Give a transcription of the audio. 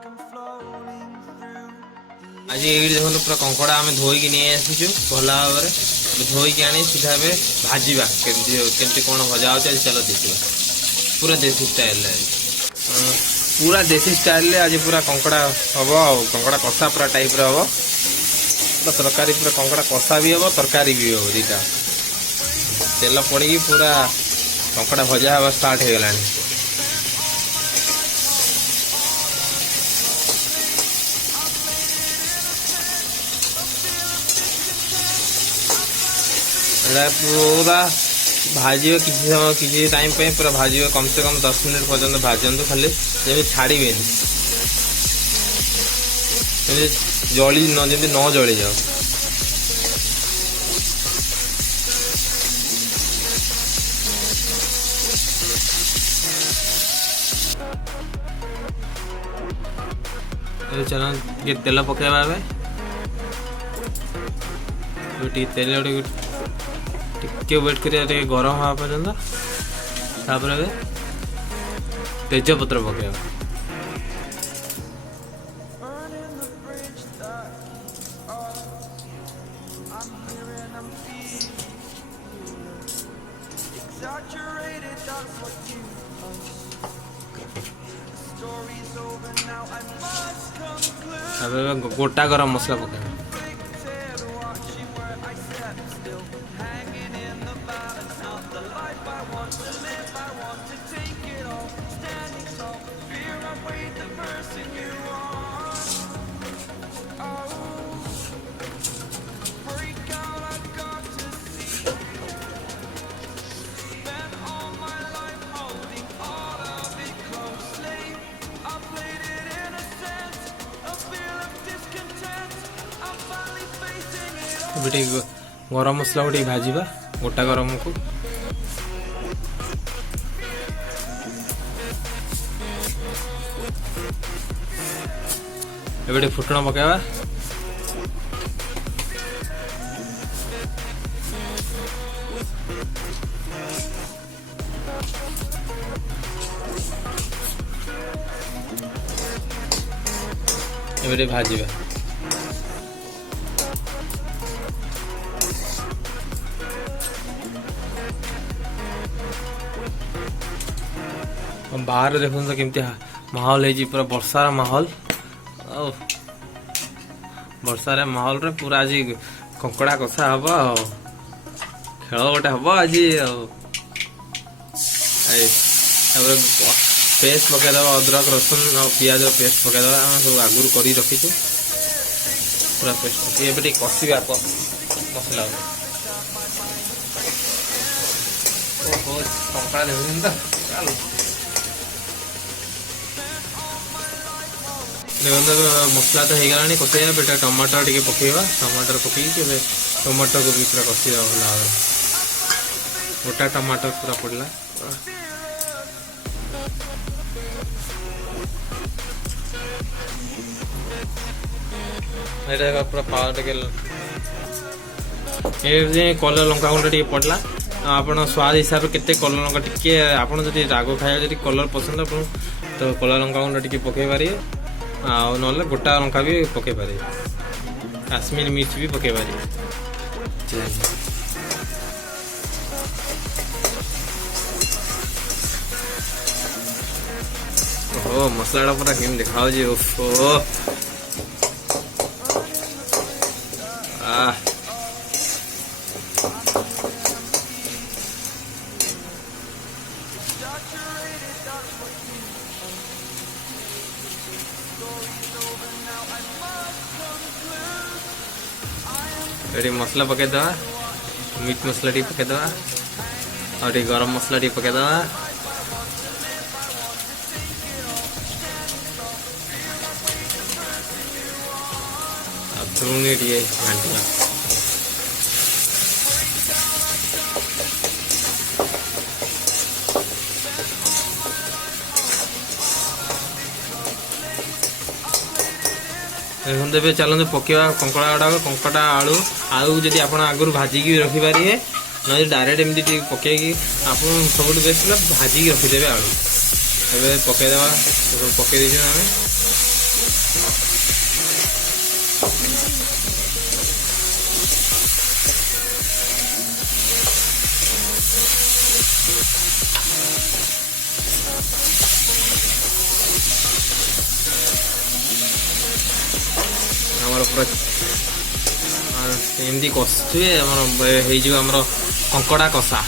आज ये देखो पूरा कंकड़ा आम धोईकी नहीं आसीचु भल भाव में धोईकी आनी सीधा भाजवा केमती कौन भजा हो चलो देखा पूरा देसी स्टाइल पूरा देसी स्टाइल आज पूरा कंकड़ा हम कंकड़ा कषा पूरा टाइप हम पूरा तरकारी पूरा कंकड़ा कषा भी हम तरकारी भी हम दीटा तेल पड़ी पूरा कंकड़ा भजा हवा स्टार्ट हो गला पूरा भाजी किसी समय किसी टाइम पे पूरा भाजी कम से कम 10 मिनट पर्यंत भाजतु खाली जमी छाड़े जली न जली जाओ चलो ये तेल पकेबा तेल टे वेट कर गरम हवा पर्यंत तेजपत्र पकेबा गोटा गरम मसला पकेबा गरम मसला को भाजवा गोटा गरम को एबे फुटण पकेबा एबे भाजवा बाहर देखो तो केमती माहौल है पूरा वर्षार माहौल वर्षार माहौल रे पूरा आज कंकड़ा कषा हम खेल गोटे हम आज पेस्ट पकईदे अदरक रसुन और पियाज पेस्ट पकईदे सब आगुरी कर रखीचु पूरा पेस्ट पकई कषा मसला कंकड़ा देखुन तो देखो मसला तो हो गला कषा बेटा टमाटर टे पकेबा टमाटर पकई टमाटर को भी पूरा कषा भल भाव गोटा टमाटर पूरा पड़ला पूरा पावर टे कलर लंका गुंड टे पड़ला आपण स्वाद हिसाब से केते कलर लंका टे आपड़ जब राग खाया जब कलर पसंद आप तो कलर लंका गुंड टे पकई पारे ना गोटा लंका भी पकई पारे काश्मीर मिर्च भी पकई पारे ओहो मसला पूरा केम देखा ओहो ये मसला पकईदे मीट मसला टी पकईदे और गरम मसला टी पकईदे धुणी टे घाटा देखते चलते पकेवा कंकड़ा गुड़ाक कंकड़ा आलू आलू जब आप आगुरी भाजिकी रखिपारे ना डायरेक्ट एमती पकईकी आप सब बेस्ट भाजिकी रखिदे आलू एवं पकईदे पकई आम ଆମର ପୁରା ଏମିତି କଷୁଥିବେ ଆମର ହେଇଯିବ ଆମର କଙ୍କଡ଼ା କଷା।